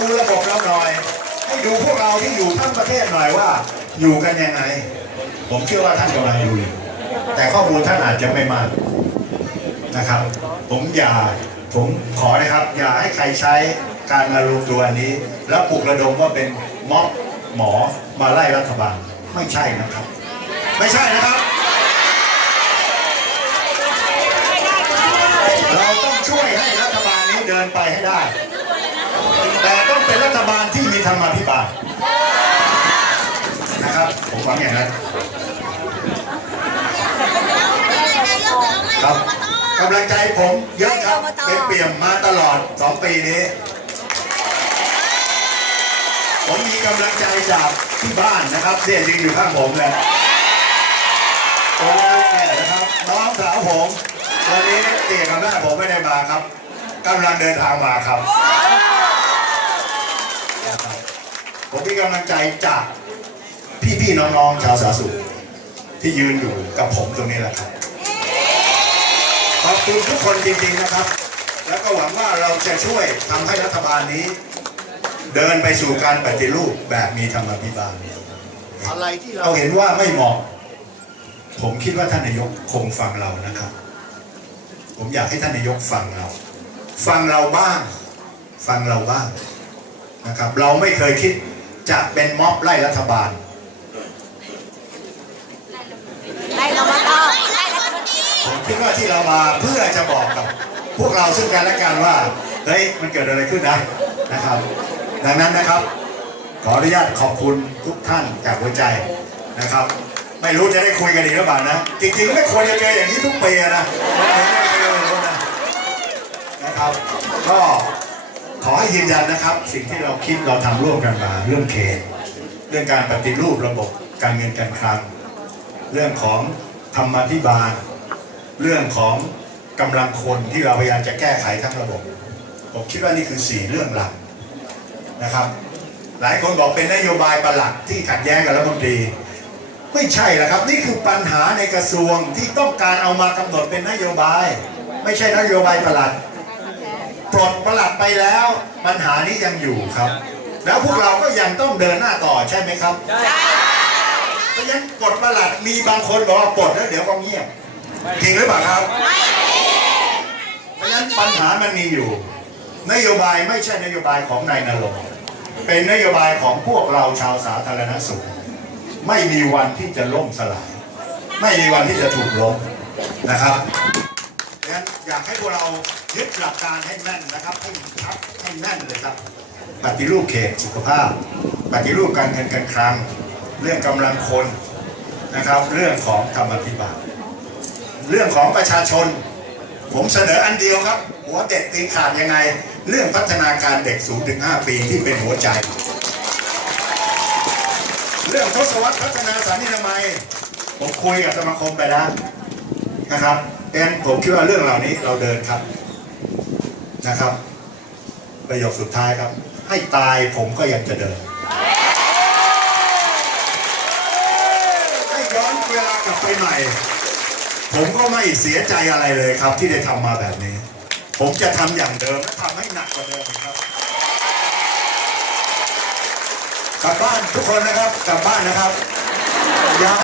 ดูระบบเราหน่อย ให้ดูพวกเราที่อยู่ทั้งประเทศหน่อยว่า อยู่กันยังไง ผมเชื่อว่าท่านกำลังดูอยู่แต่ข้อมูลท่านอาจจะไม่มากนะครับ ผมอย่าผมขอนะครับ อย่าให้ใครใช้การมารวมตัวอันนี้ แล้วปลุกระดมว่าเป็นม็อบหมอมาไล่รัฐบาลไม่ใช่นะครับ ไม่ใช่นะครับ เราต้องช่วยให้รัฐบาลนี้เดินไปให้ได้ แต่ต้อง เป็นรัฐบาลที่มีธรรมาภิบาลนะครับ ผมหวังอย่างนั้นครับกำลังใจผมเยอะครับเป็นเปี่ยมมาตลอดสองปีนี้ ผมมีกำลังใจจากที่บ้านนะครับเดี่ยยืนอยู่ข้างผมเลยโอ้เนี่ยนะครับน้องสาวผมวันนี้เตี่ยกับหน้าผมไม่ได้มาครับกำลังเดินทางมาครับ ผมมีกำลังใจจากพี่ๆน้องๆชาวสาสุขที่ยืนอยู่กับผมตรงนี้แหละครับ ขอบคุณทุกคนจริงๆนะครับ แล้วก็หวังว่าเราจะช่วยทำให้รัฐบาลนี้ เดินไปสู่การปฏิรูปแบบมีธรรมาภิบาลอะไรที่เราเราเห็นว่าไม่เหมาะ ผมคิดว่าท่านนายกคงฟังเรานะครับ ผมอยากให้ท่านนายกฟังเรา ฟังเราบ้าง ฟังเราบ้าง นะครับ เราไม่เคยคิดจะเป็นม็อบไล่รัฐบาลไล่เรามาต่อไล่เรามาต่อผมคิดว่าที่เรามาเพื่อจะบอกกับ พวกเราซึ่งกันและกันว่าเฮ้ยมันเกิดอะไรขึ้นนะนะครับ ดังนั้นนะครับ ขออนุญาตขอบคุณทุกท่านจากหัวใจนะครับ ไม่รู้จะได้คุยกันอีกหรือเปล่านะจริงๆไม่ควรจะเจออย่างนี้ทุกปีอะนะนะครับก็ ขอให้ยืนยันนะครับ สิ่งที่เราคิดเราทำร่วมกันมาเรื่องเขต เรื่องการปฏิรูประบบการเงินการคลัง เรื่องของธรรมาภิบาล เรื่องของกำลังคนที่เราพยายามจะแก้ไขทั้งระบบผมคิดว่านี่คือสี่เรื่องหลักนะครับ หลายคนบอกเป็นนโยบายประหลัดที่ขัดแย้งกับรัฐมนตรี ไม่ใช่ละครับ นี่คือปัญหาในกระทรวงที่ต้องการเอามากำหนดเป็นนโยบาย ไม่ใช่นโยบายประหลัด ปลดประหลัดไปแล้ว ปัญหานี้ยังอยู่ครับ แล้วพวกเราก็ยังต้องเดินหน้าต่อใช่ไหมครับเพราะฉะนั้นปลดประหลัดมีบางคนบอกว่าปลดแล้วเดี๋ยวก็เงียบจริงหรือเปล่าครับเพราะฉะนั้นปัญหามันมีอยู่ นโยบายไม่ใช่นโยบายของนายนรงค์เป็นนโยบายของพวกเราชาวสาธารณสุข ไม่มีวันที่จะล่มสลาย ไม่มีวันที่จะถูกล้มนะครับดังนั้น อยากให้พวกเรายึดหลักการให้แน่นนะครับให้ชัดให้แน่นเลยครับปฏิรูปเขตสุขภาพปฏิรูปการเงินการคลัง เรื่องกำลังคนนะครับ เรื่องของธรรมพิบาลเรื่องของประชาชน ผมเสนออันเดียวครับ หัวเด็กตีขาดยังไง เรื่องพัฒนาการเด็กสูงถึง 5 ปีที่เป็นหัวใจ เรื่องทศวรรษพัฒนาสารีนามัย ผมคุยกับสมาคมไปแล้ว นะครับดังนั้นผมคิดว่าเรื่องเหล่านี้เราเดินครับนะครับ ประโยคสุดท้ายครับ ให้ตายผมก็ยังจะเดิน ให้ย้อนเวลากลับไปใหม่ ผมก็ไม่เสียใจอะไรเลยครับ ที่ได้ทำมาแบบนี้ ผมจะทำอย่างเดิมและทำให้หนักกว่าเดิมครับกลับบ้านทุกคนนะครับกลับบ้านนะครับ